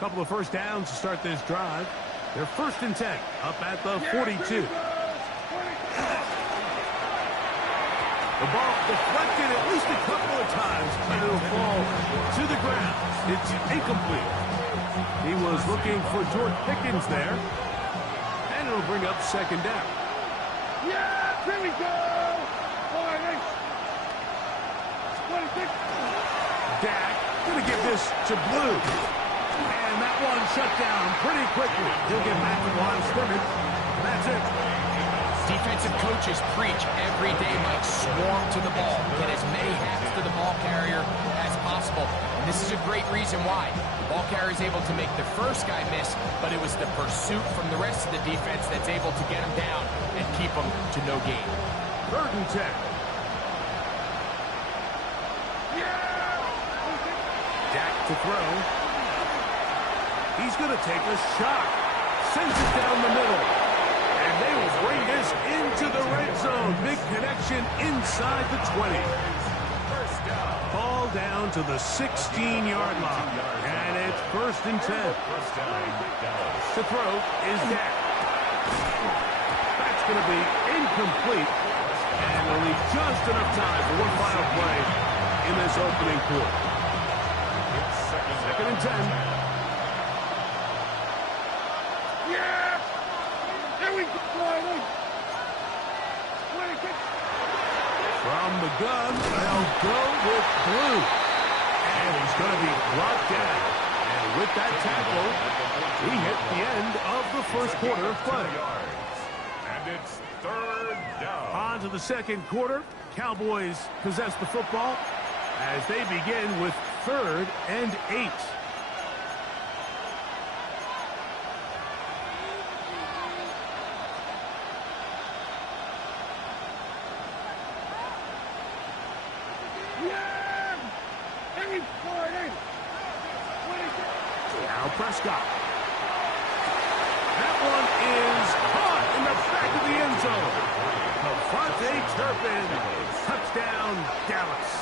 Couple of first downs to start this drive. They're 1st and 10, up at the 42. The ball deflected at least a couple of times, and it'll fall to the ground. It's incomplete. He was looking for George Pickens there, and it'll bring up 2nd down. Yeah, here we go. Dak going to give this to Blue. And that one shut down pretty quickly. He'll get back to the line of scrimmage. That's it. Defensive coaches preach every day, Mike, swarm to the ball. Get as many hats to the ball carrier as possible. And this is a great reason why. The ball carrier is able to make the first guy miss, but it was the pursuit from the rest of the defense that's able to get him down and keep him to no gain. 3rd and 10. Dak to throw. He's going to take a shot. Sends it down the middle. And they will bring this into the red zone. Big connection inside the 20. Ball down to the 16-yard line. And it's 1st and 10. To throw is Dak. That's going to be incomplete. And only just enough time for one final play in this opening quarter. 2nd and 10. Yeah! Here we go, Riley. From the gun, they'll go with Blue. And he's going to be brought down. And with that tackle, we hit the end of the 1st quarter of play. And it's 3rd down. On to the 2nd quarter. Cowboys possess the football as they begin with 3rd and 8. Now Prescott. That one is caught in the back of the end zone. Devontae Turpin. Touchdown, Dallas.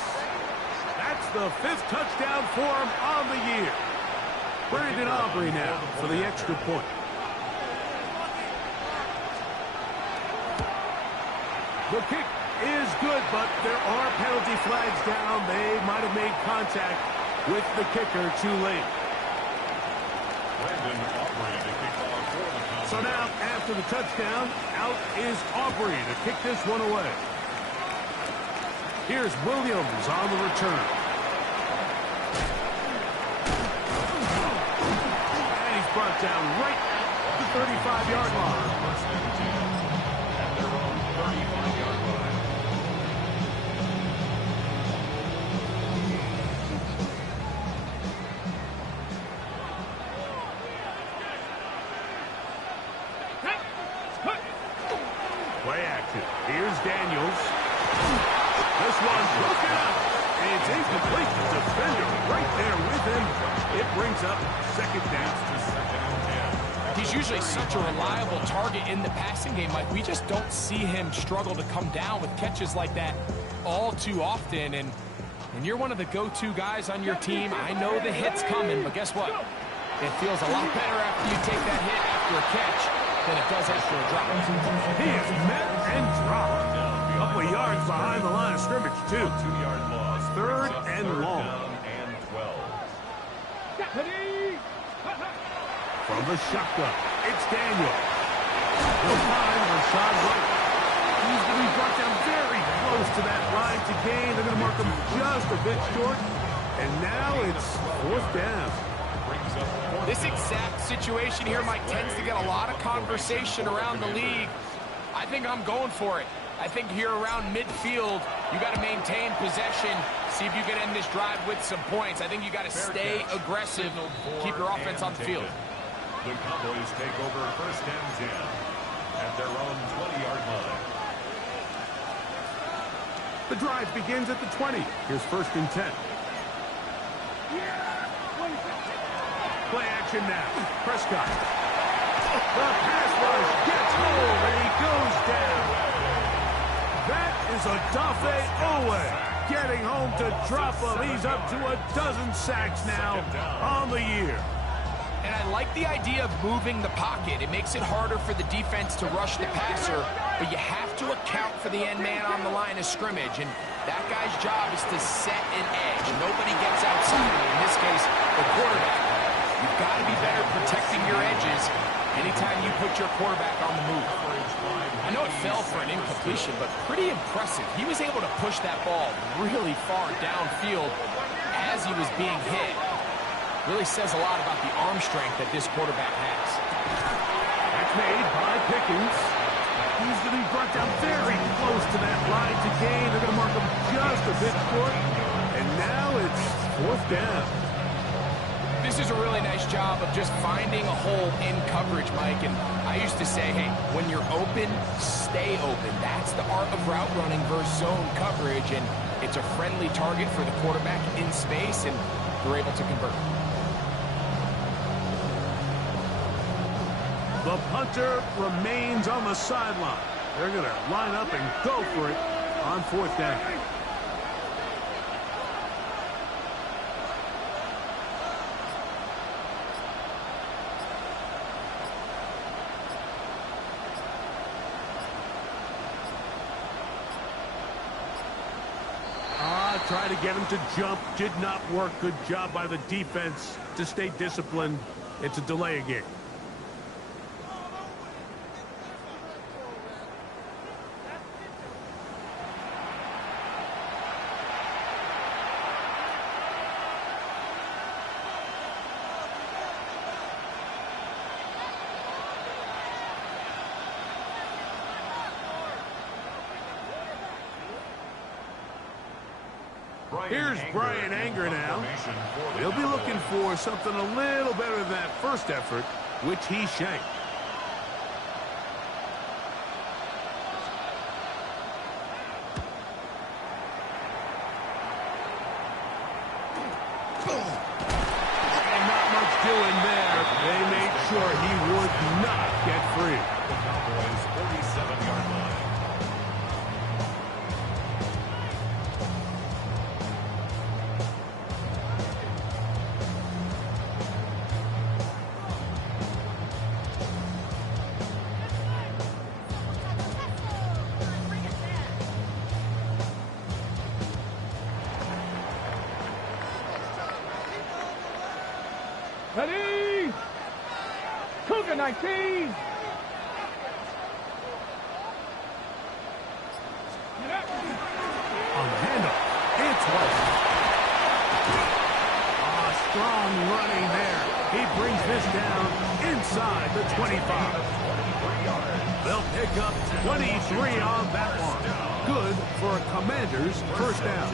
That's the 5th touchdown for him on the year. Brandon Aubrey now for the extra point. The kick is good, but there are penalty flags down. They might have made contact with the kicker too late. So now, after the touchdown, out is Aubrey to kick this one away. Here's Williams on the return. And he's brought down right at the 35-yard line. At their own 35-yard line. Play action. Here's Daniels. This one broken up. And it's incomplete. The defender right there with him. It brings up 2nd down. He's usually such a reliable target in the passing game, Mike. We just don't see him struggle to come down with catches like that all too often. And when you're one of the go-to guys on your team, I know the hit's coming, but guess what? It feels a lot better after you take that hit after a catch than it does after a drop. He is met and dropped. A couple of yards behind the line of scrimmage, too. 2-yard loss. 3rd and long. And 12. From the shotgun, it's Daniel. He'll find Rashad White. He's going to be brought down very close to that line to gain. They're going to mark him just a bit short. And now it's 4th down. This exact situation here, Mike, tends to get a lot of conversation around the league. I think I'm going for it. I think here around midfield, you got to maintain possession, see if you can end this drive with some points. I think you got to stay aggressive, keep your offense on the field. The Cowboys take over 1st and 10 at their own 20-yard line. The drive begins at the 20. Here's 1st and 10. Play action now. Prescott. The pass rush gets home, and he goes down. That is Odafe Oweh getting home to drop him. He's up to a dozen sacks now on the year. And I like the idea of moving the pocket. It makes it harder for the defense to rush the passer, but you have to account for the end man on the line of scrimmage, and that guy's job is to set an edge. Nobody gets outside, in this case, the quarterback. You've got to be better protecting your edges anytime you put your quarterback on the move. I know it fell for an incompletion, but pretty impressive. He was able to push that ball really far downfield as he was being hit. Really says a lot about the arm strength that this quarterback has. That's made by Pickens. He's going to be brought down very close to that line to gain. They're going to mark him just a bit short. And now it's 4th down. This is a really nice job of just finding a hole in coverage, Mike. And I used to say, hey, when you're open, stay open. That's the art of route running versus zone coverage. And it's a friendly target for the quarterback in space, and they're able to convert. The punter remains on the sideline. They're going to line up and go for it on 4th down. Try to get him to jump. Did not work. Good job by the defense to stay disciplined. It's a delay again. Here's Bryan Anger now. He'll be looking for something a little better than that first effort, which he shanked. And not much doing there. They made sure he would not get free. The Cowboys' 47-yard line. Ready? Cougar 19. On the handoff, it's White. Strong running there. He brings this down inside the 25. They'll pick up 23 on that one. Good for a Commanders first down.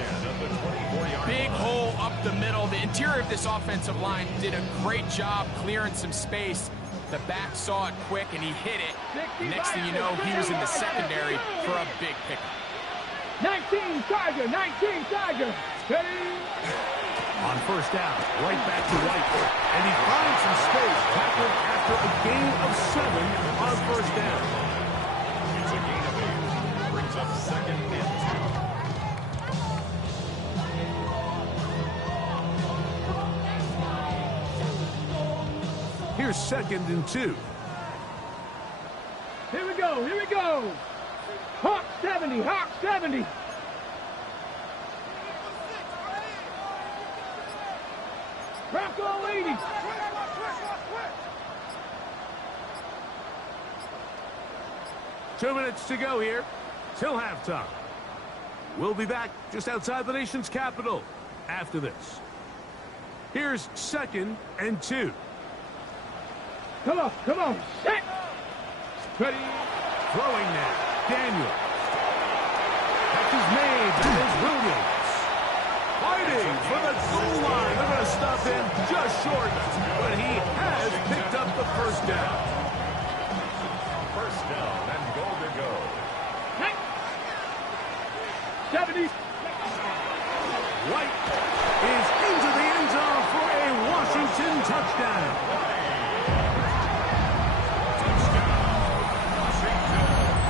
Big hole up the middle. The interior of this offensive line did a great job clearing some space. The back saw it quick, and he hit it. Next thing you know, he was in the secondary for a big pickup. 19 Tiger, 19 Tiger. Ready? On first down, right back to White. And he finds some space, tackled after a gain of 7 on first down. It's a gain of 8. Brings up 2nd and 2. Here's 2nd and 2. Here we go, here we go. Hawk 70, Hawk 70. Bronco 80. Two minutes to go here till halftime. We'll be back just outside the nation's capital after this. Here's 2nd and 2. Come on, come on. Set. Ready. Throwing now. Daniel. Catch is made. That is Williams. Fighting for the goal line. They're going to stop him just short, but he has picked up the first down. First down and goal to go. 70. White is into the end zone for a Washington touchdown.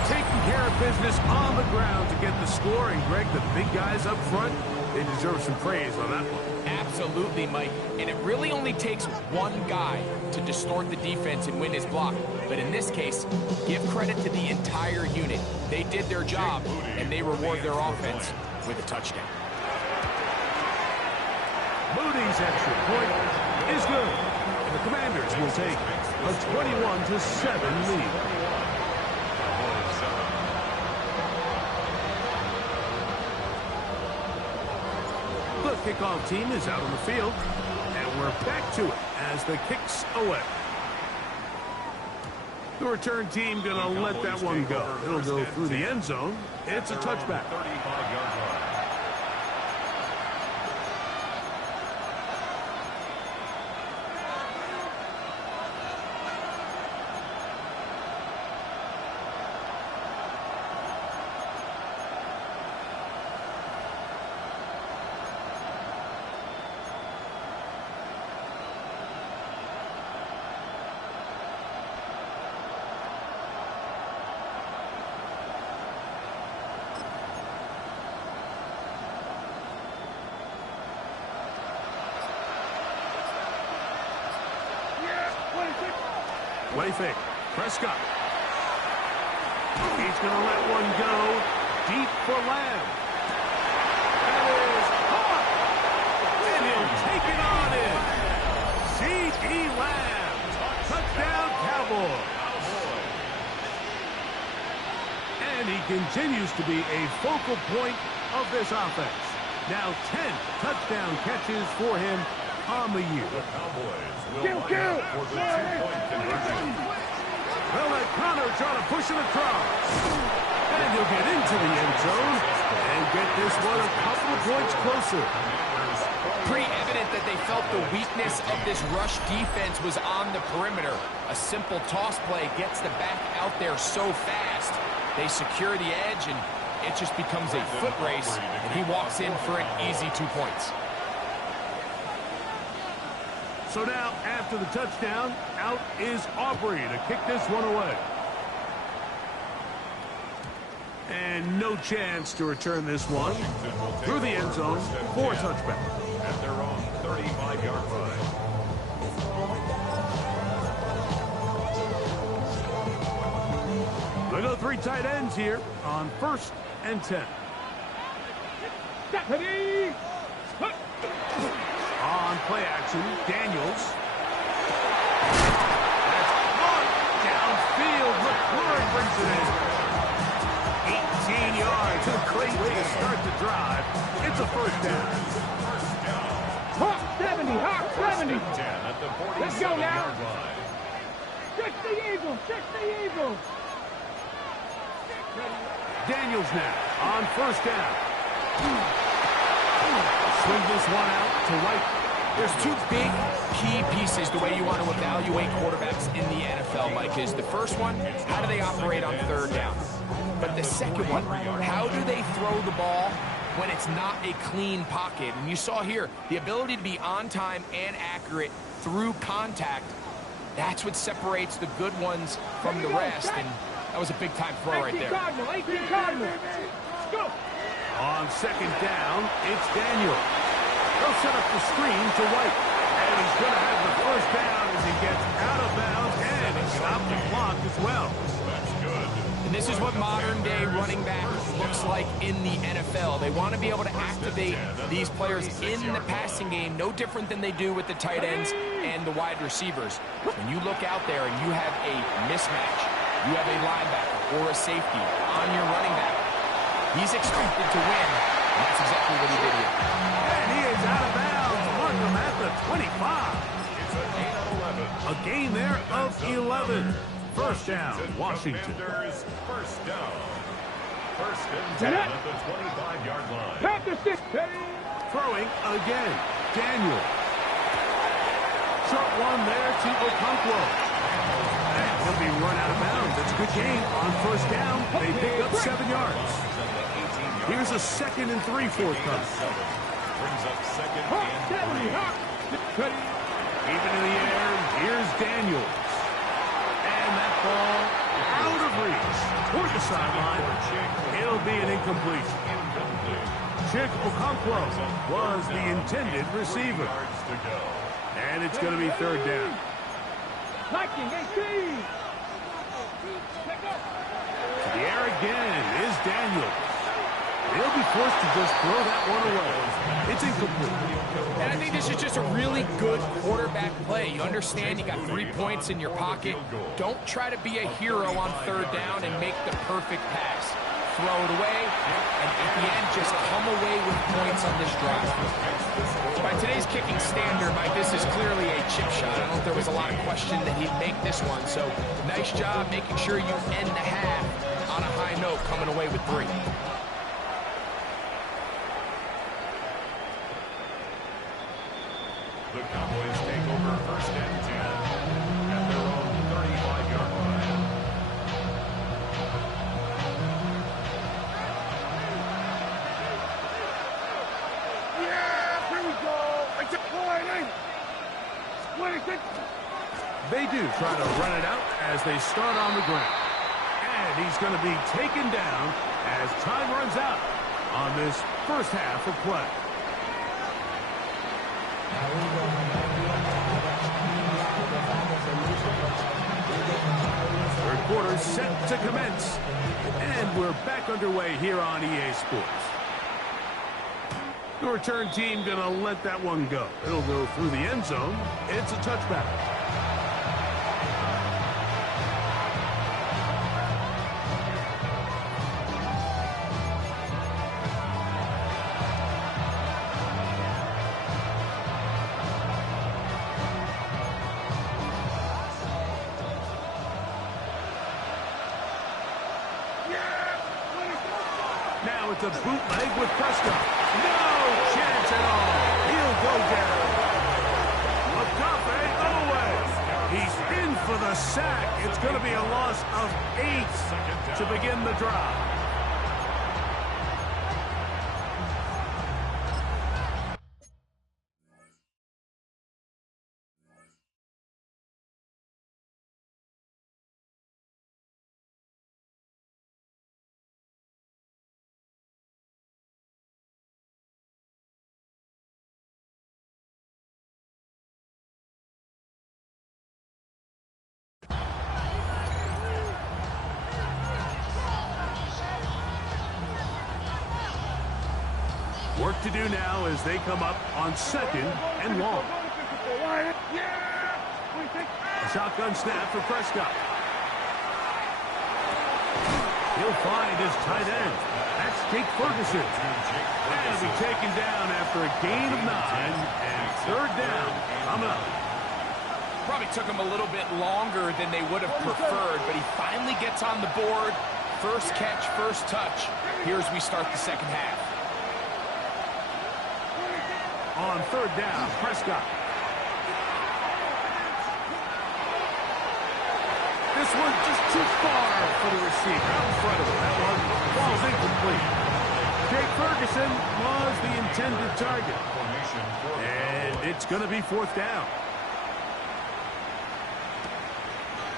Taking care of business on the ground to get the score. And Greg, the big guys up front, They deserve some praise on that one. Absolutely, Mike. And it really only takes one guy to distort the defense and win his block. But in this case, give credit to the entire unit. They did their job, and they reward their offense with a touchdown. Moody's extra point is good. And the Commanders will take a 21-7 lead. The kickoff team is out on the field, and we're back to it as the kick's away. The return team going to let that one go. It'll go through the end zone. It's a touchback. 35-yard line. Way fake. Prescott. He's going to let one go deep for Lamb. That is caught. And he'll take it on in. C.D. Lamb. Touchdown, Cowboys. And he continues to be a focal point of this offense. Now 10 touchdown catches for him on the year. The Cowboys will line up for the two-point conversion. They'll let Connor try to push it across. And he'll get into the end zone and get this one a couple of points closer. Pretty evident that they felt the weakness of this rush defense was on the perimeter. A simple toss play gets the back out there so fast. They secure the edge, and it just becomes a foot race, and he walks in for an easy 2 points. So now, after the touchdown, out is Aubrey to kick this one away. And no chance to return this one through the end zone for a touchback. At their own 35-yard line. They go three tight ends here on 1st and 10. Stephanie! On play action, Daniels. That's caught downfield. McLaurin brings it in. 18 yards. A great way to start the drive. It's a first down. Hawk 70, Hawk 70. 10 at the Let's go now. 47-yard line. 60 Eagles, 60 Eagles. Daniels now on 1st down. Swing this one out to White. There's two big key pieces the way you want to evaluate quarterbacks in the NFL, Mike, is the first one, how do they operate on 3rd down? But the second one, how do they throw the ball when it's not a clean pocket? And you saw here, the ability to be on time and accurate through contact, that's what separates the good ones from the rest, and that was a big-time throw right there. 18 Cardinal. Let's go. On 2nd down, it's Daniel. They'll set up the screen to White. And he's going to have the 1st down as he gets out of bounds. And he stopped the clock as well. That's good. And this is what modern-day running back looks like in the NFL. They want to be able to activate these players in the passing game, no different than they do with the tight ends and the wide receivers. When you look out there and you have a mismatch, you have a linebacker or a safety on your running back, he's expected to win, and that's exactly what he did here. And he is out of bounds. Mark him at the 25. It's a gain of 11. A gain there of 11. 1st down, Washington. Commanders, 1st down. 1st and 10 at the 25-yard line. Panther 6. Throwing again. Daniel. Short one there to Okonkwo. And he'll be run out of bounds. It's a good gain on 1st down. They pick up 7 yards. Here's a 2nd and 3 forthcoming. Brings up 2nd Hawk and 70, 3. Hawk. Even in the air, here's Daniels. And that ball out of reach toward the sideline. It'll be an incompletion. Chig Okonkwo was the intended receiver. And it's going to be third down. Liking 18. To the air again is Daniels. They'll be forced to just throw that one away. It's incomplete. And I think this is just a really good quarterback play. You understand you got 3 points in your pocket. Don't try to be a hero on third down and make the perfect pass. Throw it away, and at the end, just come away with points on this drive. By today's kicking standard, Mike, this is clearly a chip shot. I don't think there was a lot of question that he'd make this one. So nice job making sure you end the half on a high note, coming away with 3. The Cowboys take over first and 10 at their own 35-yard line. Yeah, here we go. It's a point. 26. They do try to run it out as they start on the ground. And he's going to be taken down as time runs out on this first half of play. Third quarter set to commence. And we're back underway here on EA Sports. The return team going to let that one go. It'll go through the end zone. It's a touchback. Now it's a bootleg with Prescott. No chance at all. He'll go down. McDuffie away. He's in for the sack. It's going to be a loss of 8 to begin the drive. Work to do now as they come up on second and long. A shotgun snap for Prescott. He'll find his tight end. That's Jake Ferguson. And he'll be taken down after a gain of 9 and third down coming up. Probably took him a little bit longer than they would have preferred, but he finally gets on the board. First catch, first touch. Here's we start the second half. On third down, Prescott. This one just too far for the receiver. Out in front of him. That one falls incomplete. Jake Ferguson was the intended target. And it's going to be fourth down.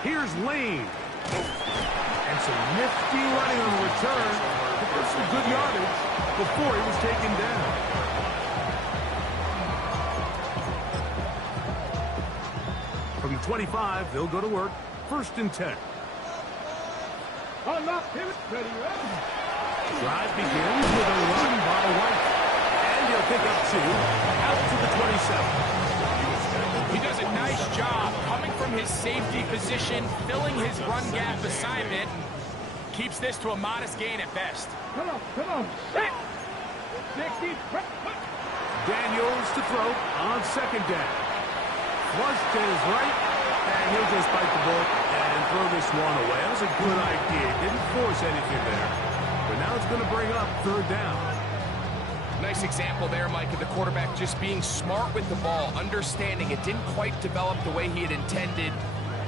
Here's Lane. And some nifty running on the return. But there's some good yardage before he was taken down. From the 25, they'll go to work. First and 10. Unlock pivot. Ready, Drive begins with a run by White. And he'll pick up 2 out to the 27. He does a nice job coming from his safety position, filling his run gap assignment. Keeps this to a modest gain at best. Come on. Set. 60. Daniels to throw on second down. Flush to his right, and he'll just bite the bullet and throw this one away. That was a good idea. Didn't force anything there. But now it's going to bring up third down. Nice example there, Mike, of the quarterback just being smart with the ball, understanding it didn't quite develop the way he had intended.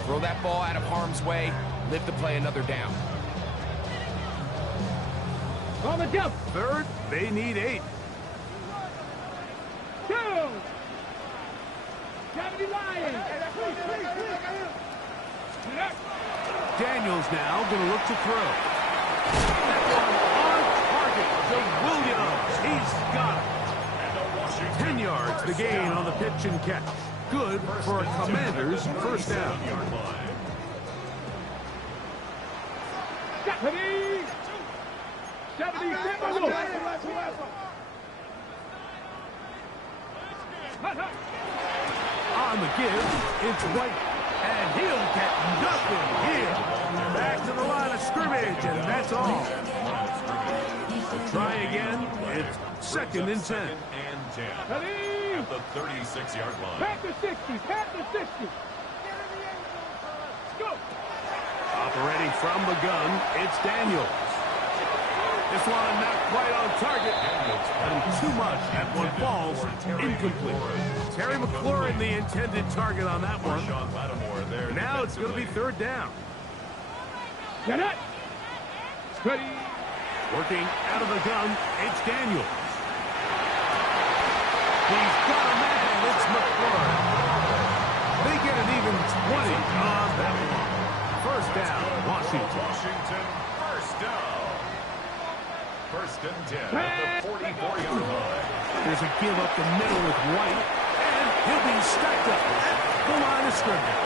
Throw that ball out of harm's way, live to play another down. On the jump. Third, they need 8. 2. Gravity Lions. Daniels now going to look to throw. That one on target. So Williams, he's got it. 10 yards the gain on the pitch and catch. Good for a Commanders first down. On the give, it's White, and he'll get nothing here. Back to the line of scrimmage, and that's all. We'll try again. It's 2nd and 10. At the 36-yard line. Pat the 60, pat the 60. Go. Operating from the gun, it's Daniels. This one not quite on target. And too much. That one falls incomplete. Terry McLaurin, the intended target on that one. Now it's going to be 3rd down. Get it. Ready. Working out of the gun, it's Daniels. He's got a man. It's McLaurin. They get an even 20 on that one. First down, Washington. First down. 1st and 10 at the 44-yard line. There's a give up the middle with White, and he'll be stacked up at the line of scrimmage.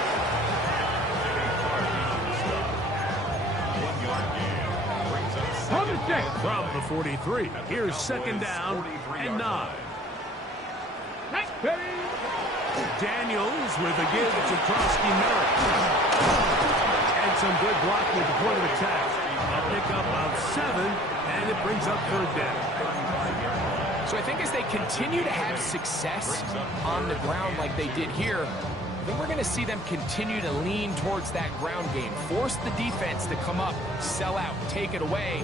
1-yard gain brings us From the 43, here's 2nd down and 9. Daniels with a give to Krosky-Merritt. And some good blocking at the point of attack. A pickup of 7, and it brings up 3rd down. So I think as they continue to have success on the ground like they did here, I think we're going to see them continue to lean towards that ground game. Force the defense to come up, sell out, take it away,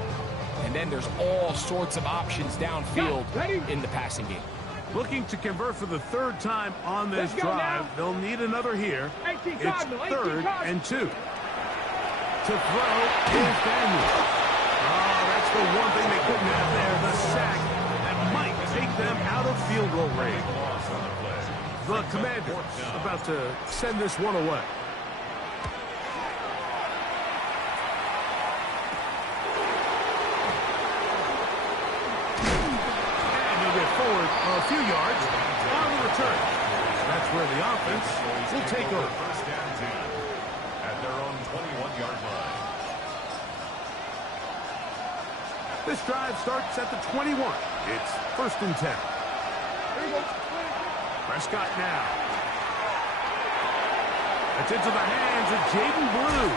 and then there's all sorts of options downfield in the passing game. Looking to convert for the 3rd time on this drive. They'll need another here. It's 3rd and 2. To throw is Daniels. Oh, that's the one thing they couldn't have there, the sack that might take them out of field goal range. The Commanders about to send this one away. And he'll get forward a few yards on the return. That's where the offense will take over. 1st and 10 at their own 21-yard line. This drive starts at the 21. It's 1st and 10. Prescott now. It's into the hands of Jaden Blue.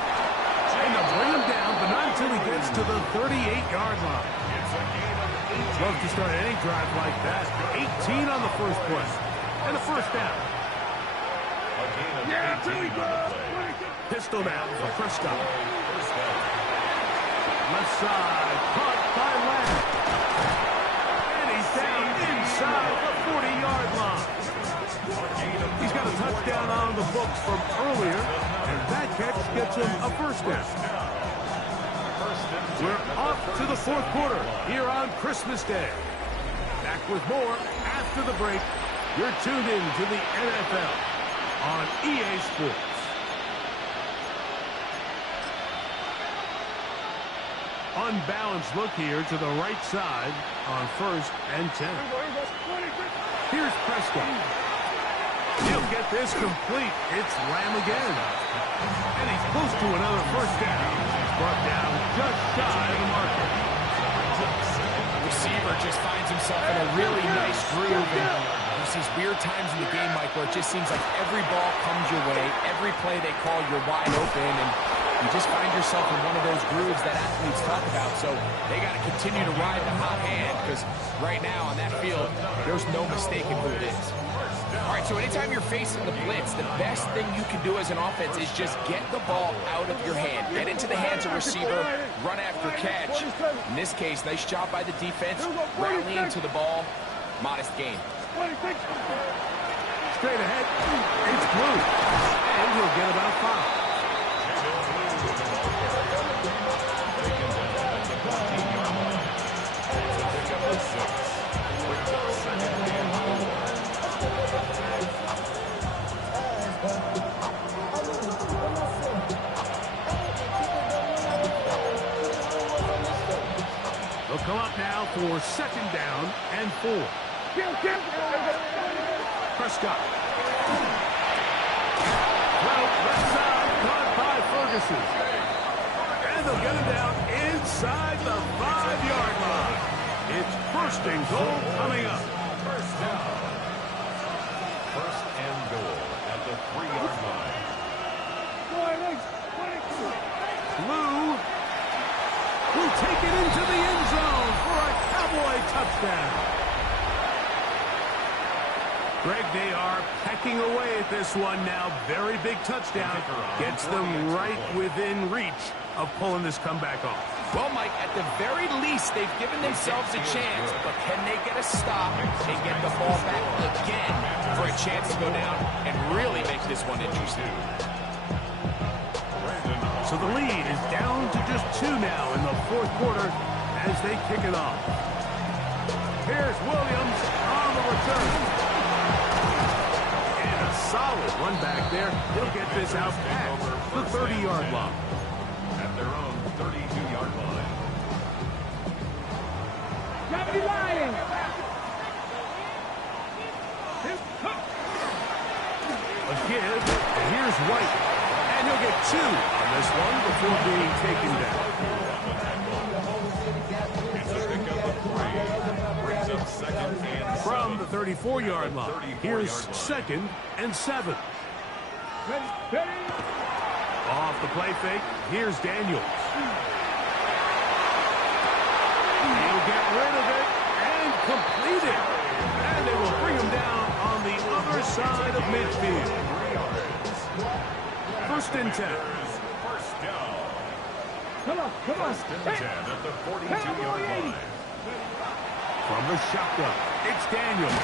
And they'll bring him down, but not until he gets to the 38-yard line. Love to start any drive like that. 18 on the first play. And a first down. A gain of 18 on the play. Pistol down for Prescott. Left side, caught by Lamb. And he's down inside the 40-yard line. He's got a touchdown on the books from earlier, and that catch gets him a first down. We're off to the 4th quarter here on Christmas Day. Back with more after the break. You're tuned in to the NFL on EA Sports. Unbalanced look here to the right side on 1st and 10. Here's Prescott. He'll get this complete. It's Lamb again. And he's close to another first down. Brought down just shy of the marker. Receiver just finds himself in a really nice groove. And there's these weird times in the game, Mike, where it just seems like every ball comes your way. Every play they call, you're wide open. And you just find yourself in one of those grooves that athletes talk about. So they got to continue to ride the hot hand because right now on that field, there's no mistaking who it is. All right, so anytime you're facing the blitz, the best thing you can do as an offense is just get the ball out of your hand. Get into the hands of receiver, run after catch. In this case, nice job by the defense, rallying to the ball. Modest gain. Straight ahead, it's Blue. And he'll get about 5. come up now for second down and 4. Prescott. Well, left side, caught by Ferguson. And they'll get him down inside the 5-yard line. It's first and goal coming up. First down. First and goal at the 3-yard line. Blue will take it into the end zone for a Cowboy touchdown. Greg, they are pecking away at this one now. Very big touchdown. Gets them right within reach of pulling this comeback off. Well, Mike, at the very least, they've given themselves a chance, but can they get a stop and get the ball back again for a chance to go down and really make this one interesting? So the lead is down to just 2 now in the fourth quarter as they kick it off. Here's Williams on the return. And a solid run back there. He'll get this out past the 30-yard line. At their own 32-yard line. Gravity lying. A give, and here's White. And he'll get 2 on this one before being taken down. It's a pickup of 3. Brings up second and From the 34-yard line, here's second and 7. Ready. Off the play fake, here's Daniels. He'll get rid of it and complete it. And they will bring him down on the other side of midfield. First and 10. First down. Come on. First and 10 at the 42-yard line. From the shotgun, it's Daniels. A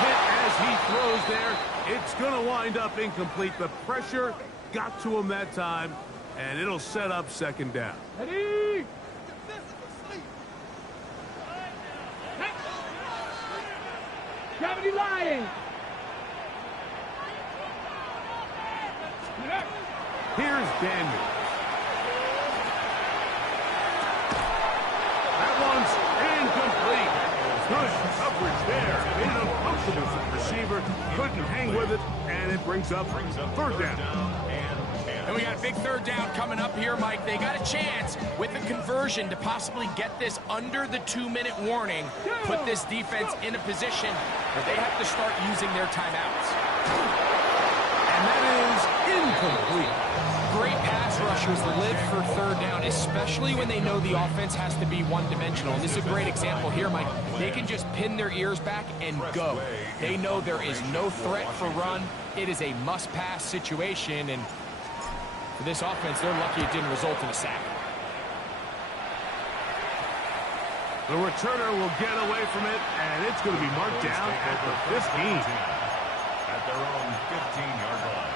hit as he throws there. It's going to wind up incomplete. The pressure got to him that time, and it'll set up second down. Ready. Gravity lying. Here's Daniels. That one's incomplete. Good coverage there. Made it uncomfortable for the receiver. Couldn't hang with it, and it brings up third down. And we got a big third down coming up here, Mike. They got a chance with the conversion to possibly get this under the 2-minute warning, put this defense in a position where they have to start using their timeouts. And that is incomplete. Great pass rushers live for third down, especially when they know the offense has to be one-dimensional. And this is a great example here, Mike. They can just pin their ears back and go. They know there is no threat for run. It is a must-pass situation, and for this offense, they're lucky it didn't result in a sack. The returner will get away from it, and it's going to be marked down at the 15. At their own 15-yard line.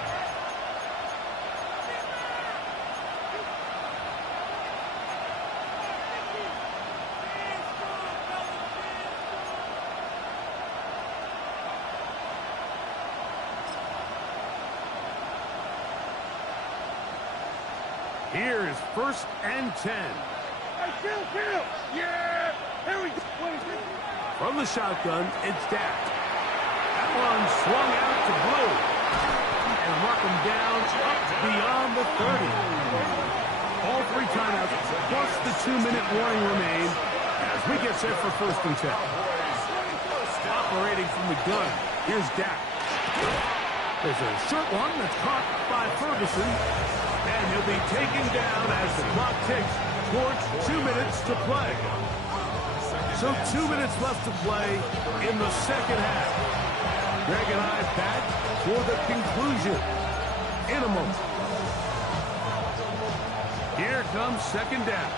Here's first and 10. Kill. Yeah. Here we go. From the shotgun, it's Dak. That one swung out to Blue. And mark him down up beyond the 30. All 3 timeouts plus the 2-minute warning remain as we get set for first and 10. Operating from the gun, here's Dak. There's a short one that's caught by Ferguson. And he'll be taken down as the clock ticks towards 2 minutes to play. So 2 minutes left to play in the second half. Greg and I back for the conclusion in a moment. Here comes second down.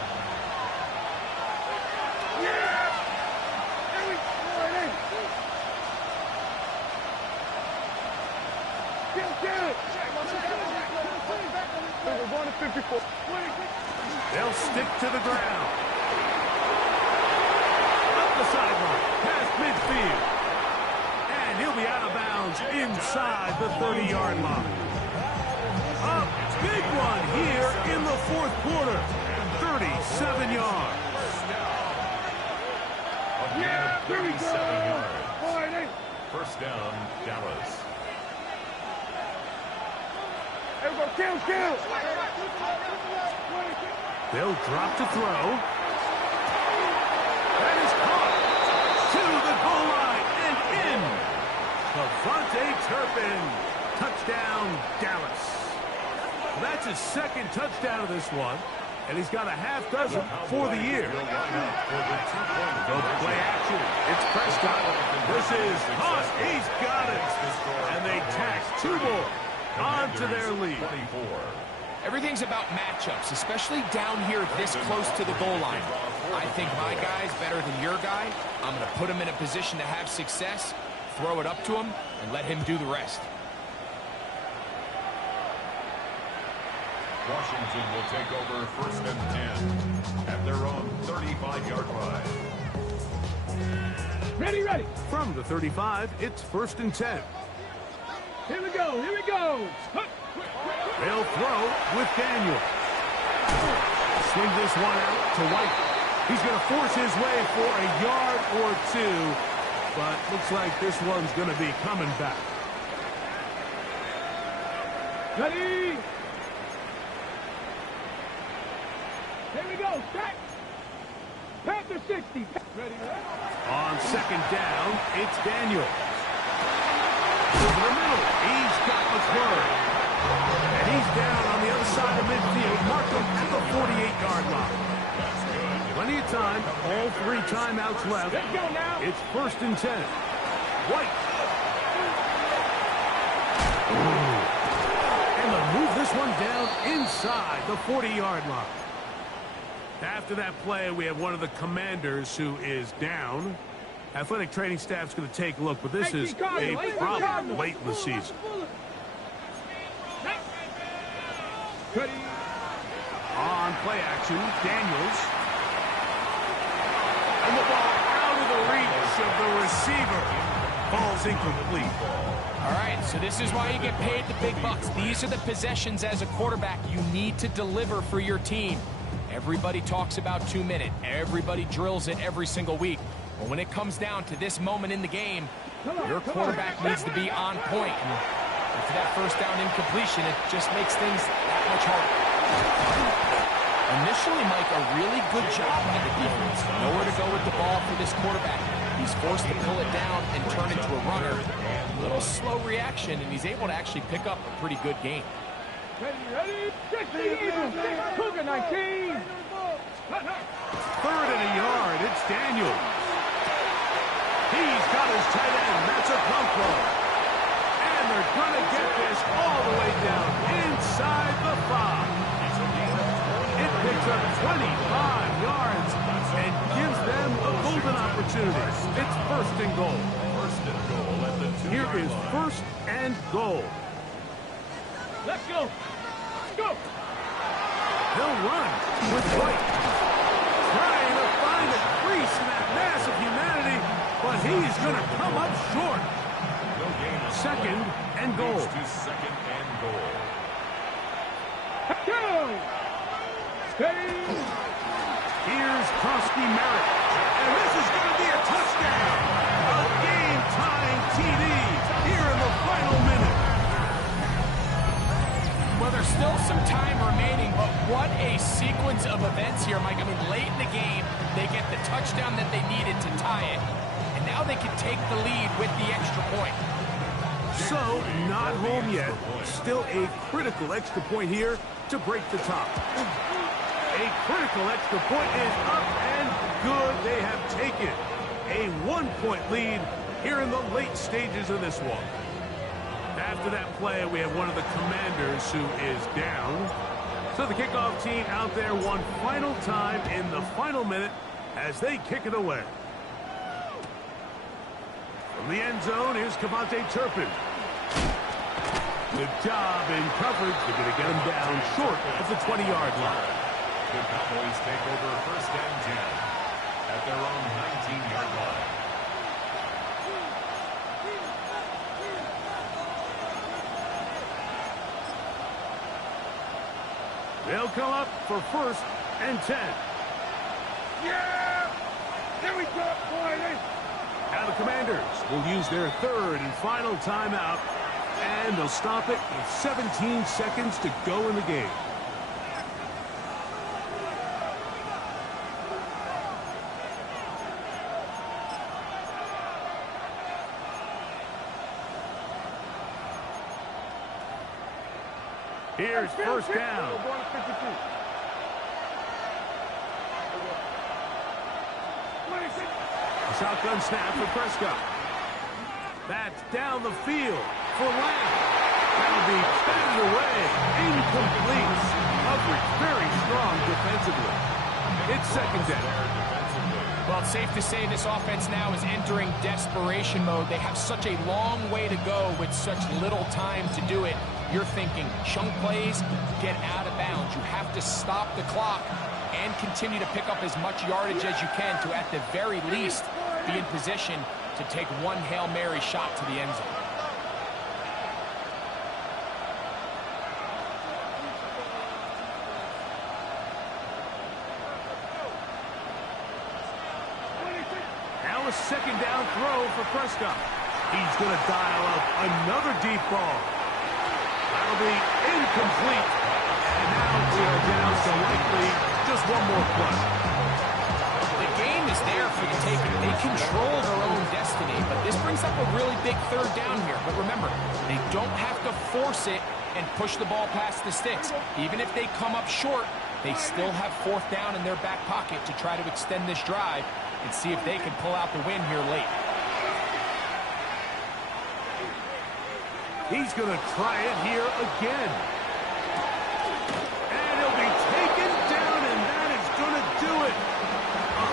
They'll stick to the ground. Up the sideline, past midfield. And he'll be out of bounds inside the 30-yard line. A big one here in the fourth quarter. 37 yards. 37 yards. Party. First down, Dallas. There we go. Kill. They'll drop to throw. That is caught to the goal line and in. Devontae Turpin. Touchdown, Dallas. That's his second touchdown of this one, and he's got a half dozen for the year. Go play action. It's Prescott. This is Hunt. He's got it. And they tack two more onto their lead. Everything's about matchups, especially down here this close to the goal line. I think my guy's better than your guy. I'm going to put him in a position to have success, throw it up to him, and let him do the rest. Washington will take over first and 10 at their own 35-yard line. Ready. From the 35, it's first and 10. Here we go. They'll throw with Daniel. Swing this one out to White. He's going to force his way for a yard or two, but looks like this one's going to be coming back. Ready. Here we go. Set. Panther 60. Ready. On second down, it's Daniel. Over the middle, he's got McClure. And he's down on the other side of midfield, marked him at the 48-yard line. Plenty of time, all three timeouts left. Let's go now. It's first and 10. White. And they'll move this one down inside the 40-yard line. After that play, we have one of the Commanders who is down. Athletic training staff's going to take a look, but this is a problem late in the season. Ready. On play action, Daniels. And the ball out of the reach of the receiver. Ball's incomplete. All right, so this is why you get paid the big bucks. These are the possessions as a quarterback you need to deliver for your team. Everybody talks about 2 minutes. Everybody drills it every single week. But when it comes down to this moment in the game, your quarterback needs to be on point. And for that first down incompletion, it just makes things that much harder. Initially, Mike, a really good job by the defense. Nowhere to go with the ball for this quarterback. He's forced to pull it down and turn into a runner. A little slow reaction, and he's able to actually pick up a pretty good game. Ready. 60 Eagles. Cougar 19. Third and a yard, it's Daniel. He's got his tight end, that's a Okonkwo. And they're going to get this all the way down inside the 5. It picks up 25 yards and gives them a golden opportunity. It's first and goal. First and goal at the 2-yard line. Here is first and goal. Let's go. Go. He'll run with White. Trying to find a crease in that mass of humanity, but he's going to come up short. No gain of Second and goal. Moves to second and goal. Go. Steady. Here's Koski Merritt. And this is going to be a touchdown. A game-tying TD here in the final minute. Well, there's still some time remaining, but what a sequence of events here, Mike. I mean, late in the game, they get the touchdown that they needed to tie it, and now they can take the lead with the extra point. So, not home yet. Still a critical extra point here to break the top. A critical extra point is up and good. They have taken a 1-point lead here in the late stages of this one. After that play, we have one of the Commanders who is down. So the kickoff team out there one final time in the final minute as they kick it away. From the end zone, here's Devontae Turpin. Good job in coverage. They're going to get him down short of the 20-yard line. The Cowboys take over first and 10 at their own 19-yard line. They'll come up for first and 10. Yeah. Here we go, boys. Now the Commanders will use their third and final timeout, and they'll stop it with 17 seconds to go in the game. Here's first down. Shotgun snap for Prescott. That's down the field for Lamb. That'll be batted away. Incomplete. Coverage very strong defensively. It's second down. Well, it's safe to say this offense now is entering desperation mode. They have such a long way to go with such little time to do it. You're thinking chunk plays, get out of bounds. You have to stop the clock and continue to pick up as much yardage as you can to, at the very least, be in position to take one Hail Mary shot to the end zone. Now a second down throw for Prescott. He's going to dial up another deep ball. That'll be incomplete. And now we are down to likely just one more play. The game is there for the taking. They control their own destiny, but this brings up a really big third down here. But remember, they don't have to force it and push the ball past the sticks. Even if they come up short, they still have fourth down in their back pocket to try to extend this drive and see if they can pull out the win here late. He's going to try it here again. And he'll be taken down, and that is going to do it.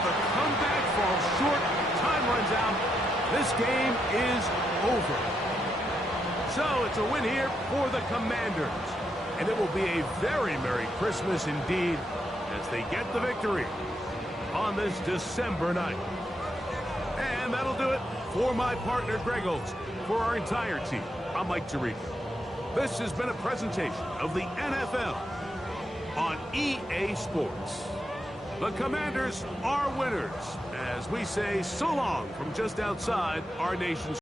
The comeback falls short. Time runs out. This game is over. So it's a win here for the Commanders. And it will be a very Merry Christmas indeed as they get the victory on this December night. And that'll do it for my partner, Greg Olsen. For our entire team, I'm Mike Tirico. This has been a presentation of the NFL on EA Sports. The Commanders are winners as we say so long from just outside our nation's